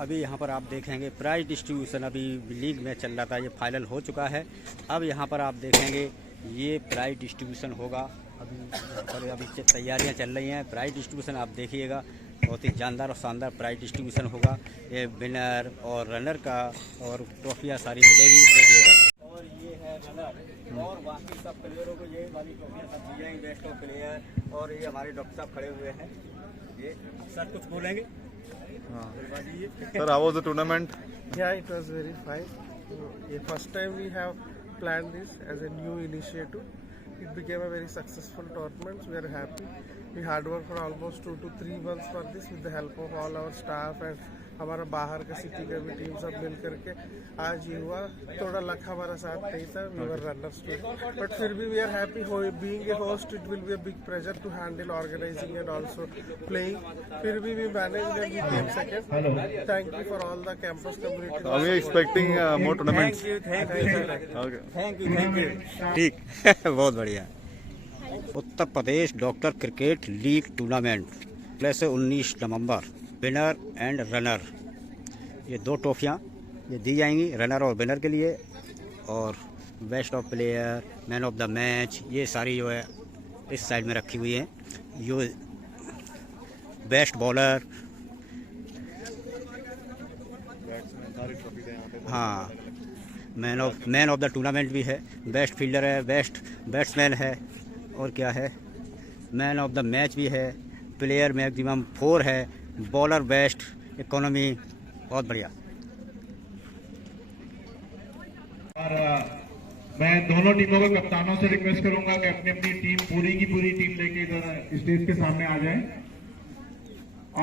अभी यहाँ पर आप देखेंगे प्राइज डिस्ट्रीब्यूशन अभी लीग में चल रहा था, ये फाइनल हो चुका है। अब यहाँ पर आप देखेंगे ये प्राइज डिस्ट्रीब्यूशन होगा। अभी यहाँ पर अभी तैयारियाँ चल रही हैं। प्राइज डिस्ट्रीब्यूशन आप देखिएगा, बहुत ही जानदार और शानदार प्राइज डिस्ट्रीब्यूशन होगा। ये विनर और रनर का और ट्रॉफियाँ सारी मिलेगी, देखिएगा। और ये है रनर और बाकी सब प्लेयरों को ये वाली ट्रॉफियाँ सब दी जाएंगी, बेस्ट ऑफ प्लेयर। और ये हमारे डॉक्टर साहब खड़े हुए हैं, ये सर कुछ बोलेंगे? Sir, how was the tournament? Yeah, it was very fine. First time we have planned this as a new initiative. It became a very successful tournament. We are happy. We hard work for almost 2 to 3 months for this with the help of all our staff and हमारा बाहर का city का भी team सब मिल करके आज ये हुआ। थोड़ा लक हमारा साथ नहीं था, we were runners too, but फिर भी we are happy. Being a host, it will be a big pressure to handle organizing and also playing. फिर भी we managed and we came second. Thank you for all the campus community. Are we expecting more tournaments? Thank you sir, Okay. Thank you. ठीक बहुत बढ़िया। Uttar Pradesh doctor cricket league tournament 15 से 19 नवंबर, winner and runner, ये 2 ट्रॉफियाँ ये दी जाएंगी runner और winner के लिए। और best of player, man of the match, ये सारी जो है इस साइड में रखी हुई हैं। ये बेस्ट बॉलर, हाँ, मैन ऑफ द टूर्नामेंट भी है, बेस्ट फील्डर है, बेस्ट बैट्समैन है, और क्या है, मैन ऑफ द मैच भी है, प्लेयर मैक्सिमम 4 है, बॉलर बेस्ट, इकोनॉमी, बहुत बढ़िया। और मैं दोनों टीमों के कप्तानों से रिक्वेस्ट करूंगा कि अपनी अपनी टीम पूरी की पूरी टीम लेके इधर स्टेज के सामने आ जाए।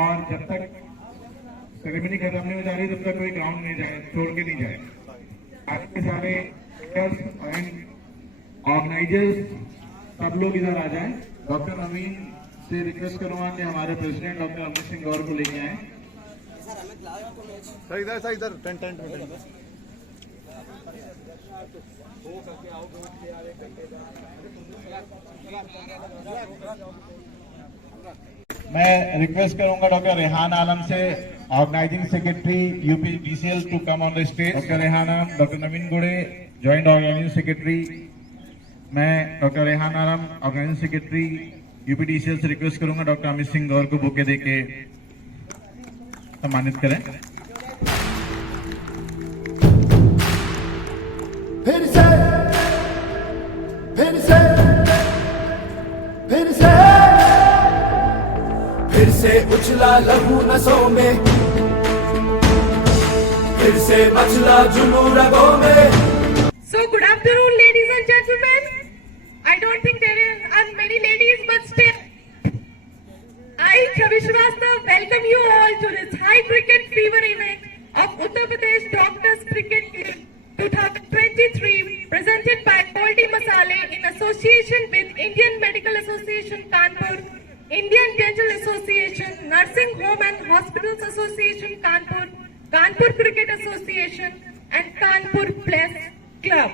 और जब तक सेरेमनी खत्म नहीं हो जा रही तब तक कोई ग्राउंड नहीं जाए, छोड़ के नहीं जाए। आपके सारे एंड ऑर्गेनाइजर्स सब लोग इधर आ जाएं। डॉक्टर नवीन से रिक्वेस्ट करूंगा कि हमारे प्रेसिडेंट डॉक्टर अमित सिंह गौर को लेके आए। सर इधर टेंट मैं रिक्वेस्ट करूंगा डॉक्टर रेहान आलम से, organising secretary UP DCL, to come on the stage. Doctor Rehan Alam, doctor Naveen Gude, joint organising secretary. मैं doctor Rehan Alam, organising secretary UP DCL से रिक्वेस्ट करूंगा डॉक्टर अमित सिंह गौर को बुके देके सम्मानित करें। फिर से उछला लहू नसों में, फिर से मचला जुनू रगों में। So good afternoon, ladies and gentlemen. I don't think there are many ladies, but still, I, Chavi Srivastava, welcome you all to this high cricket fever event of Uttar Pradesh Doctors Cricket League 2023, presented by Goldie Masale in association with Indian Medical Association Kanpur, Indian Dental Association, Nursing Home and Hospitals Association Kanpur, Kanpur Cricket Association, and Kanpur Plus Club.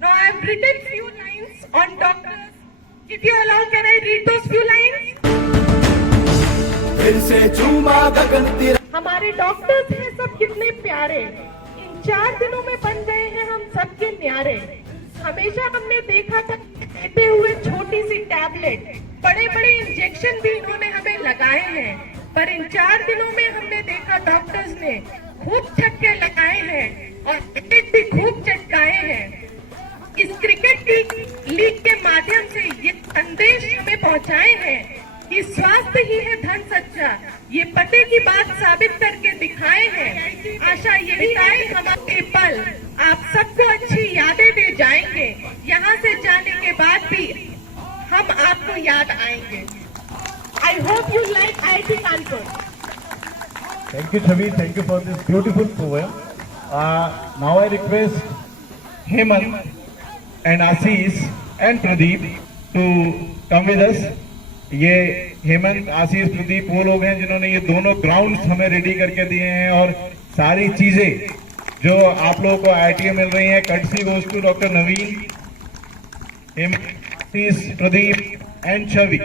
Now I have written few lines on doctors. If you allow, can I read those few lines? फिर से चूमा गगन तेरा। हमारे doctors हैं सब कितने प्यारे, इन 4 दिनों में बन गए हैं हम सबके न्यारे। हमेशा हमने देखा था देते हुए छोटी सी टैबलेट, बड़े बड़े इंजेक्शन भी इन्होंने हमें लगाए हैं, पर इन 4 दिनों में हमने देखा डॉक्टर्स ने खूब छक्के लगाए हैं और विकेट भी खूब चटकाए हैं। इस क्रिकेट लीग के माध्यम से ये संदेश हमें पहुंचाए हैं कि स्वास्थ्य ही है धन सच्चा, ये पते की बात साबित करके दिखाए हैं। आशा यही है हमारे पल आप सबको अच्छी यादें दे जाएंगे, यहाँ से जाने के बाद भी हम आपको याद आएंगे। I hope you like IIT Kanpur. Thank you, Chavi. Thank you for this beautiful poem. Now I request Hemant and Ashish and Pradeep to come with us. ये हेमंत, आशीष, प्रदीप वो लोग हैं जिन्होंने ये दोनों ग्राउंड्स हमें रेडी करके दिए हैं, और सारी चीजें जो आप लोगों को आईटीए मिल रही हैं, courtesy goes to doctor Naveen, Hemant, Ashish, Pradeep and Chhavi.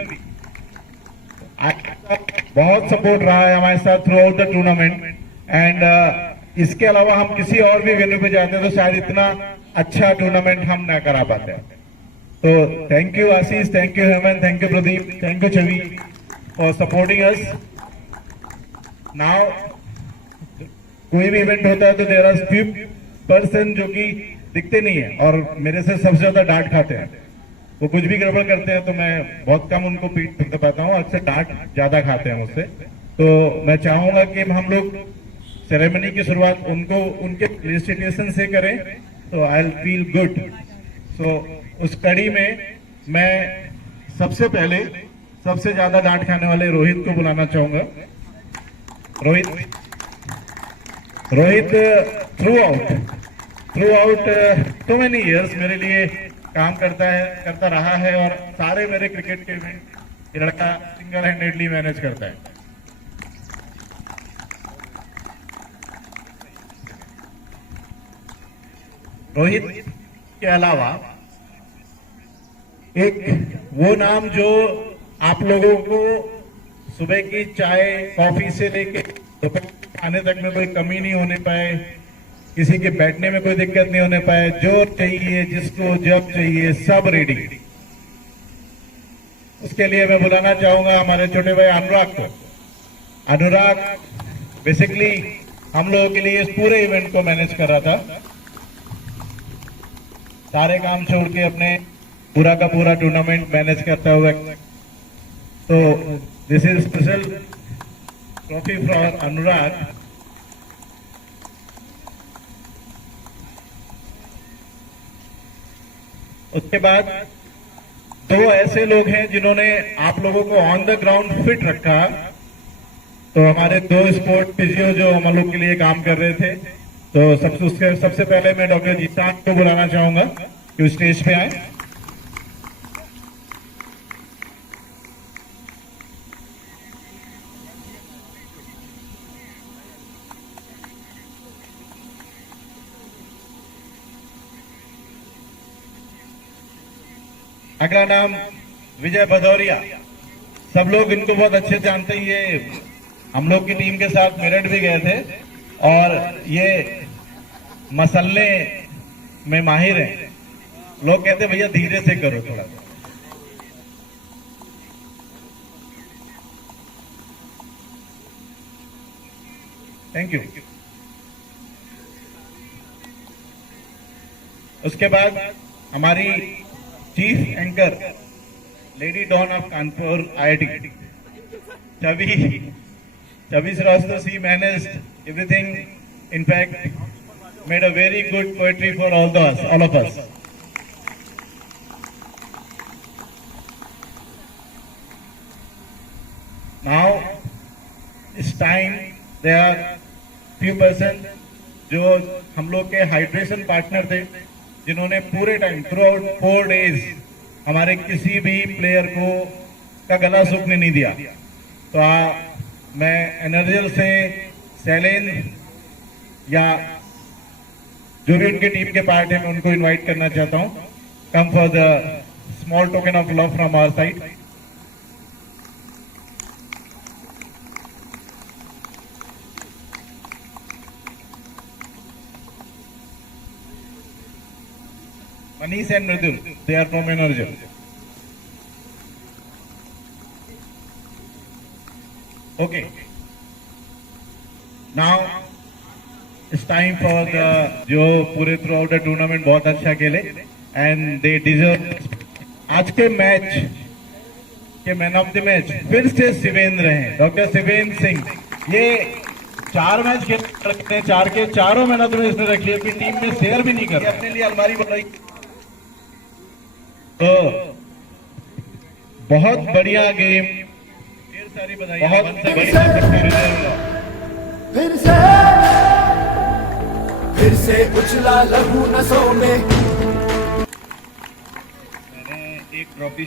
बहुत सपोर्ट रहा है हमारे साथ throughout the tournament. And इसके अलावा हम किसी और भी वेन्यू पे जाते तो शायद इतना अच्छा टूर्नामेंट हम ना करा पाते। तो thank you Ashish, thank you Hemant, thank you Pradeep, thank you Chhavi for supporting us. Now कोई भी इवेंट होता है तो देयर आर फ्यू पर्सन जो कि दिखते नहीं है और मेरे से सबसे ज्यादा डांट खाते हैं। वो कुछ भी गड़बड़ करते हैं तो मैं बहुत कम उनको पीट पीट पाता हूँ, अक्सर डांट ज्यादा खाते हैं मुझसे। तो मैं चाहूंगा कि हम लोग सेरेमनी की शुरुआत उनको उनके फेलिसिटेशन से करें तो आई विल फील गुड। सो उस कड़ी में मैं सबसे पहले सबसे ज्यादा डांट खाने वाले रोहित को बुलाना चाहूंगा। Rohit through out so many years मेरे लिए काम करता रहा है और सारे मेरे क्रिकेट के इवेंट ये लड़का सिंगल हैंडेडली मैनेज करता है। रोहित के अलावा एक वो नाम जो आप लोगों को सुबह की चाय कॉफी से लेके दोपहर खाने तक में कोई कमी नहीं होने पाए, किसी के बैठने में कोई दिक्कत नहीं होने पाए, जो चाहिए जिसको जब चाहिए सब रेडी। उसके लिए मैं बुलाना चाहूंगा हमारे छोटे भाई अनुराग को। अनुराग बेसिकली हम लोगों के लिए इस पूरे इवेंट को मैनेज कर रहा था, सारे काम छोड़ के अपने पूरा का पूरा टूर्नामेंट मैनेज करता हुआ। तो this is special trophy for Anurag. उसके बाद दो ऐसे लोग हैं जिन्होंने आप लोगों को ऑन द ग्राउंड फिट रखा। तो हमारे दो स्पोर्ट फिजियो जो हम लोग के लिए काम कर रहे थे, तो सबसे पहले मैं डॉक्टर जीशान को बुलाना चाहूंगा कि स्टेज पे आए। अगला नाम विजय भदौरिया। सब लोग इनको बहुत अच्छे से जानते ही, ये हम लोग की टीम के साथ मेरठ भी गए थे और ये मसल्ले में माहिर हैं। लोग कहते भैया धीरे से करो थोड़ा। Thank you. उसके बाद हमारी chief anchor lady don of Kanpur IIT Chhavi Srivastava, she managed everything, in fact made a very good poetry for all of us. Now it's time there are few person जो हम लोग के हाइड्रेशन पार्टनर थे, जिन्होंने पूरे टाइम थ्रू आउट 4 days हमारे किसी भी प्लेयर को का गला सूखने नहीं दिया। तो मैं एनर्जल से सैलेन या जो भी उनके टीम के पार्ट है मैं उनको इनवाइट करना चाहता हूं। Come for the small token of love from our side. Manish and Mridul, they are from Energy. Okay. Now it's time for the जो पूरे थ्रू आउट द टूर्नामेंट बहुत अच्छा खेले एंड दे डिजर्व। आज के मैच के man of the match फिर से शिवेंद्र हैं, डॉक्टर शिवेंद्र सिंह। ये 4 मैच खेलते हैं, 4 के चारों मैन ऑफ द मैच ने रख लिया, अपनी टीम में शेयर भी नहीं करते, अपने लिए अलमारी बनाई। तो बहुत बढ़िया गेम, ढेर सारी बधाइयां। बहुत फिर से उछला लहू नसों में। मैंने एक ट्रॉफी,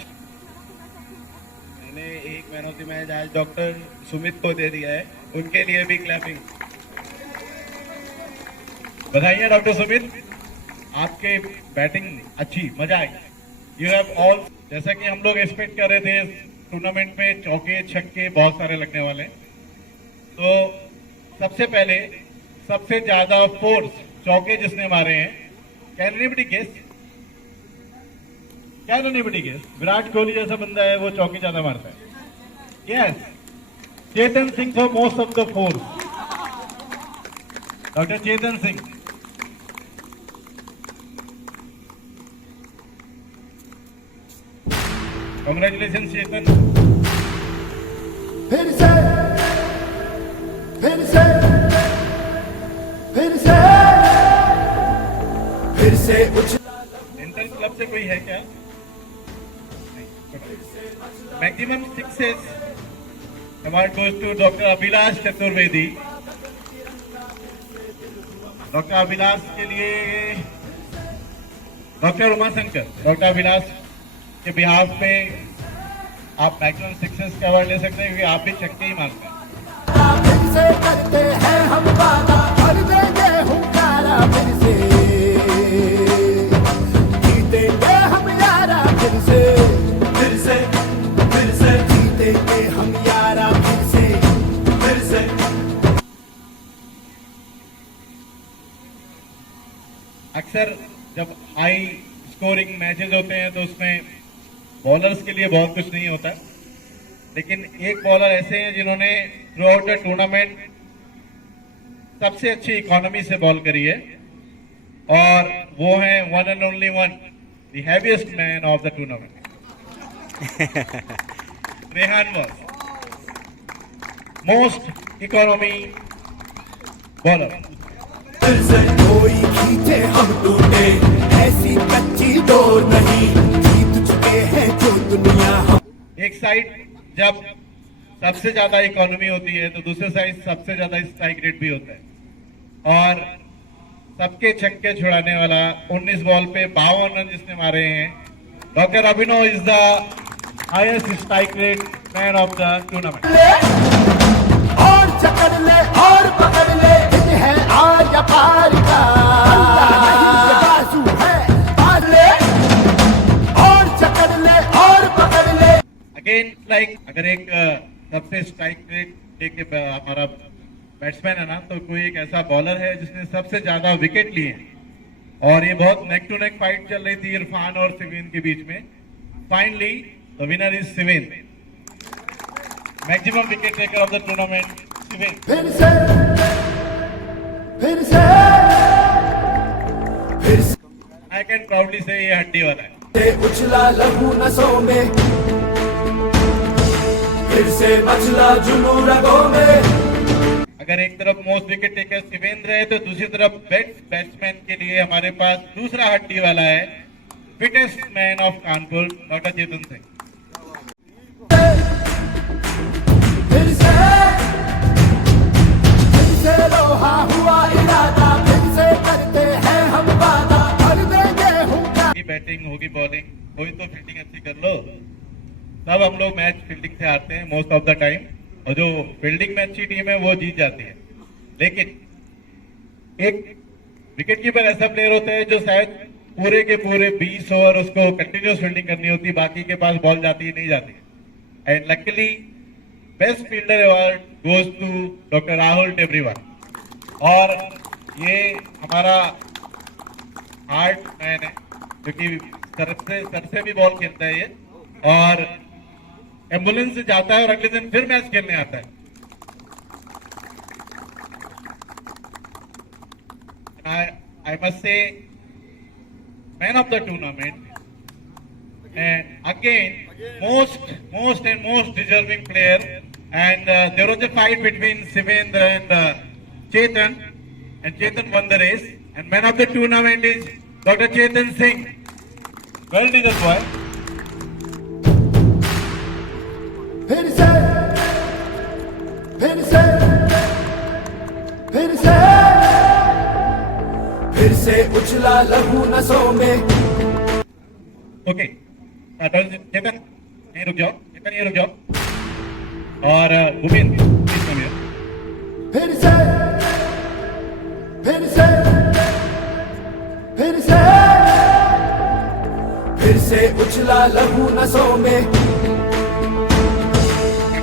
मैंने एक मैन ऑफ द मैच आज डॉक्टर सुमित को दे दिया है, उनके लिए भी क्लैपिंग। बधाइयां डॉक्टर सुमित, आपके बैटिंग अच्छी, मजा आई। यू हैव ऑल, जैसा कि हम लोग एक्सपेक्ट कर रहे थे टूर्नामेंट में चौके छक्के बहुत सारे लगने वाले, तो सबसे पहले सबसे ज्यादा फोर्स चौके जिसने मारे हैं, can anybody guess? Can anybody guess? Virat Kohli जैसा बंदा है वो चौके ज्यादा मारता है। Yes, Chetan Singh for most of the fours. Doctor Chetan Singh. Congratulation Chetan. फिर से फिर से फिर से फिर से उछला इंटर क्लब से कोई है क्या? Maximum sixes award goes to doctor Abhilash Chaturvedi. Doctor Abhilash के लिए डॉक्टर उमाशंकर, डॉक्टर अभिलाष के बिहाफ पे आप मैक्सिमम सक्सेस का अवार्ड ले सकते हैं, क्योंकि आप भी छक्के ही मारते हैं। फिर से करते हैं हम वादा, भर देंगे हुंकारा फिर से, जीतेंगे हम यारा फिर से, फिर से फिर से जीतेंगे हम यारा फिर से, फिर से। अक्सर जब हाई स्कोरिंग मैचेस होते हैं तो उसमें बॉलर्स के लिए बहुत कुछ नहीं होता, लेकिन एक बॉलर ऐसे हैं जिन्होंने थ्रू आउट द टूर्नामेंट सबसे अच्छी इकोनॉमी से बॉल करी है, और वो है one and only one, the heaviest man of the tournament, Rehan was most economy bowler. फिर से कोई खींचे हम टूटे, ऐसी कच्ची डोर नहीं, जीत चुके हैं जो दुनिया हम। एक साइड जब सबसे ज्यादा इकोनॉमी होती है तो दूसरे साइड सबसे ज्यादा स्ट्राइक रेट भी होता है, और सबके छक्के छुड़ाने वाला 19 बॉल पे 52 रन जिसने मारे हैं, doctor Abhinav is the highest strike rate man of the tournament. और चकर ले और पकड़ ले, दिन है आर या पार का, बाजू है पार ले, और चकर ले और पकड़ ले। अगेन लाइक अगर एक सबसे स्ट्राइक रेट लेके हमारा बैट्समैन है ना, तो कोई एक ऐसा बॉलर है जिसने सबसे ज्यादा विकेट लिए हैं, और ये बहुत नेक टू नेक फाइट चल रही थी इरफान और सिवेन के बीच में। फाइनली द विनर इज सिवेन, maximum wicket taker of the tournament सिवेन। फिर से फिर से फिर आई कैन प्राउडली से ये हड्डी वाला है। से उछला लहू नसों में, फिर से मचला जुनून रगों में। अगर एक तरफ मोस्ट विकेट टेकर शिवेंद्र है तो दूसरी तरफ बेस्ट बैट्समैन के लिए हमारे पास दूसरा हड्डी वाला है, fittest man of Kanpur, doctor Chetan Singh. फिर से लोहा हुआ इरादा, फिर से करते हैं हम वादा, भर देंगे हुंकार। बैटिंग होगी बॉलिंग, कोई तो फील्डिंग अच्छी कर लो। सब हम लोग मैच फील्डिंग से हारते हैं मोस्ट ऑफ द टाइम, और जो फील्डिंग में अच्छी टीम है वो जीत जाती है। लेकिन एक विकेट कीपर ऐसा प्लेयर होता है जो शायद पूरे के पूरे 20 ओवर उसको कंटिन्यूस फील्डिंग करनी होती है, बाकी के पास बॉल जाती ही नहीं जाती। And luckily best fielder award goes to doctor Rahul Tebriwal, और ये हमारा हार्ट मैन है, क्योंकि सर से भी बॉल खेलता है ये, और एम्बुलेंस से जाता है और अगले दिन फिर मैच खेलने आता है। I must say man of the tournament, and again most deserving player, and there was a fight between Sivendra and Chetan, and Chetan won the race, and man of the tournament is Dr. Chetan Singh. Well deserved boy. फिर से फिर से फिर से फिर से उछला लहू नसों में। ओके चेतन यहीं रुक जाओ, चेतन यहीं रुक जाओ, और भूपेन प्लीज कम हियर। फिर से फिर से फिर से फिर से उछला लहू नसों में,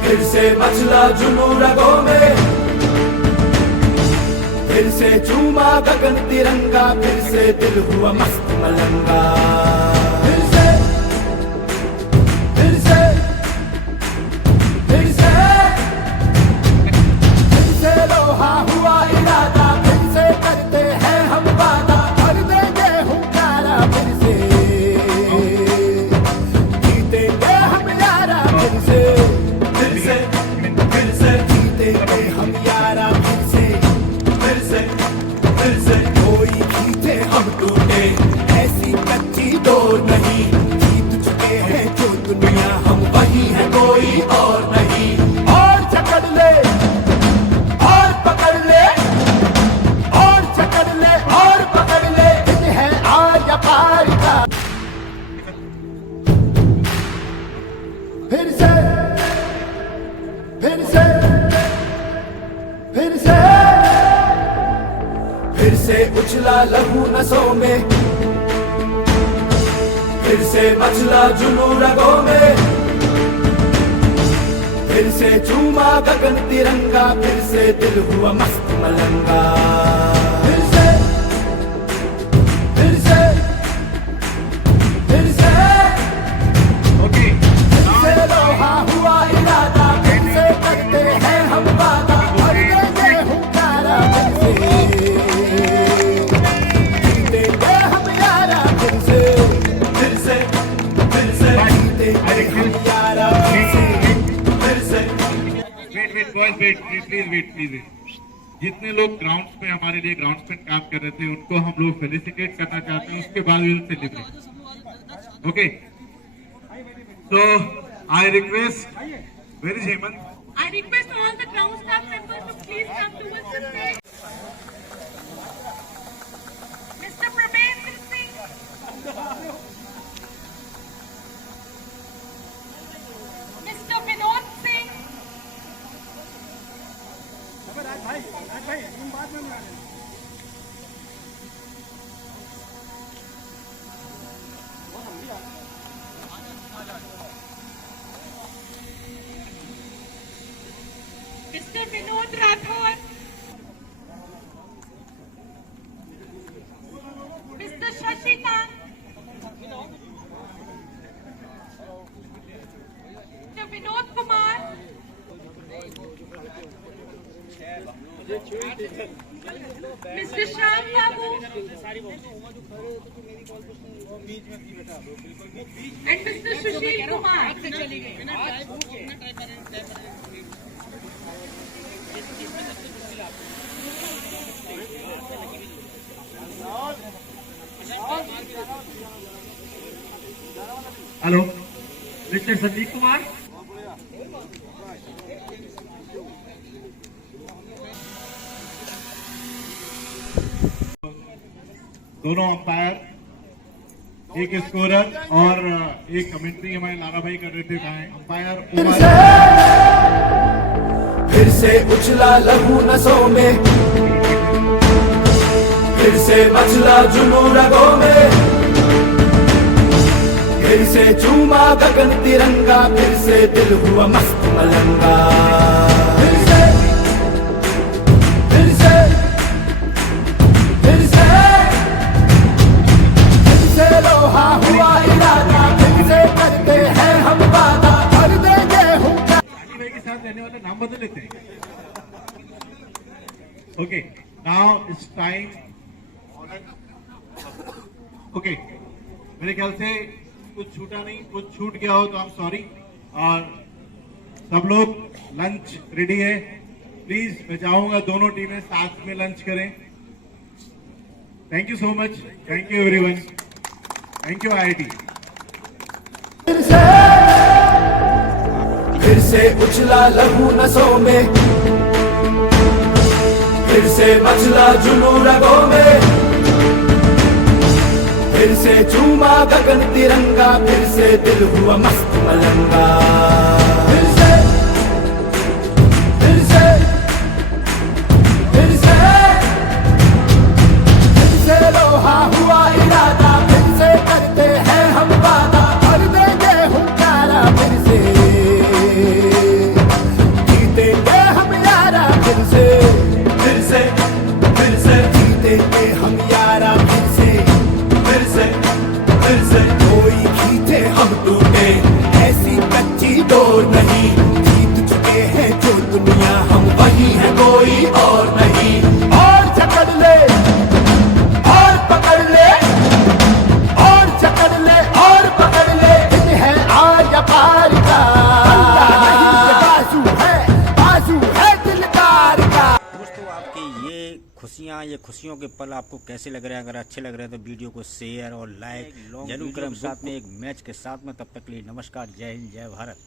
फिर से मचला जुनून रगों में। फिर से झूमा गगन तिरंगा, फिर से दिल हुआ मस्त मलंगा। फिर से फिर से फिर से फिर से लोहा हुआ इरादा, फिर से करते हैं हम वादा, भर देंगे हुंकारा फिर से, जीतेंगे हम यारा फिर से, फिर से फिर से जीतेंगे हम यारा फिर से, फिर से फिर से कोई खींचे हम टूटे, ऐसी कच्ची दौर नहीं, जीत चुके हैं जो दुनिया हम वही है कोई और नहीं। और जकड़ ले और पकड़ ले, और जकड़ ले और पकड़ ले, दिन है आज या पार का। फिर से फिर से फिर से फिर से उछला लहू नसों में, फिर से मचला जुनू रगों में, फिर से झूमा गगन तिरंगा, फिर से दिल हुआ मस्त मलंगा। फिर से फिर से फिर से Okay. फिर से लोहा हुआ इरादा, फिर से करते हैं हम वादा, भर देंगे हुंकारा फिर से, जीतेंगे हम यारा फिर से, फिर से फिर से जीतेंगे हम यारा फिर से, फिर से। Wait boys wait please. जितने लोग ग्राउंड्स पे हमारे लिए ग्राउंड्स पे काम कर रहे थे उनको हम लोग फेलिसिटेट करना चाहते हैं, उसके बाद will celebrate. Okay, so I request, where is Hemant? I request all the ground staff members to please come towards the stage. Mr. Prabendra Singh. Mr. Vinod Singh. Mr. Vinod Rathod. Mr. Shashikant. Mr. Vinod Kumar. Mr. Shyam Babu. And Mr. Sushil Kumar. Hello, mister Sandeep Kumar. दोनों umpire, एक scorer और एक commentary हमारे लाला भाई कर रहे थे। Umpire फिर से उछला लहू नसों में, फिर से मचला जुनू रगों में, फिर से झूमा गगन तिरंगा, फिर से दिल हुआ मस्त मलंगा। फिर से फिर से फिर से फिर से लोहा हुआ इरादा, फिर से करते हैं हम वादा, भर देंगे हुंकारा। भाई के साथ रहने वाले नाम बदल लेते हैं। Okay, now it's time. Okay, मेरे ख्याल से कुछ छूटा नहीं, कुछ छूट गया हो तो आई एम सॉरी। और सब लोग लंच रेडी है, प्लीज मैं चाहूंगा दोनों टीमें साथ में लंच करें। Thank you so much, thank you everyone, thank you IIT। फिर से उछला लहू नसों में, फिर से मचला जुनू रगों में, फिर से झूमा गगन तिरंगा, फिर से दिल हुआ मस्त मलंगा। फिर से फिर से फिर से फिर से लोहा हुआ इरादा, फिर से करते हैं हम वादा, भर देंगे हुंकारा फिर से, जीतेंगे हम यारा फिर से, फिर से फिर कोई खींचे हम टूटे, ऐसी कच्ची डोर नहीं, जीत चुके हैं जो दुनिया, हम वही है कोई और नहीं। और जकड़ ले और पकड़ ले, और जकड़ ले और पकड़ ले, दिन है आज या पार का, अल्लाह नहीं ये बाजू है दिलदार का। दोस्तों आपके ये खुशियों के पल आपको कैसे लग रहे हैं? अगर अच्छे लग रहे हैं तो वीडियो को शेयर और लाइक जरूर करें, साथ में एक मैच के साथ में। तब तक के लिए नमस्कार, जय हिंद, जय भारत।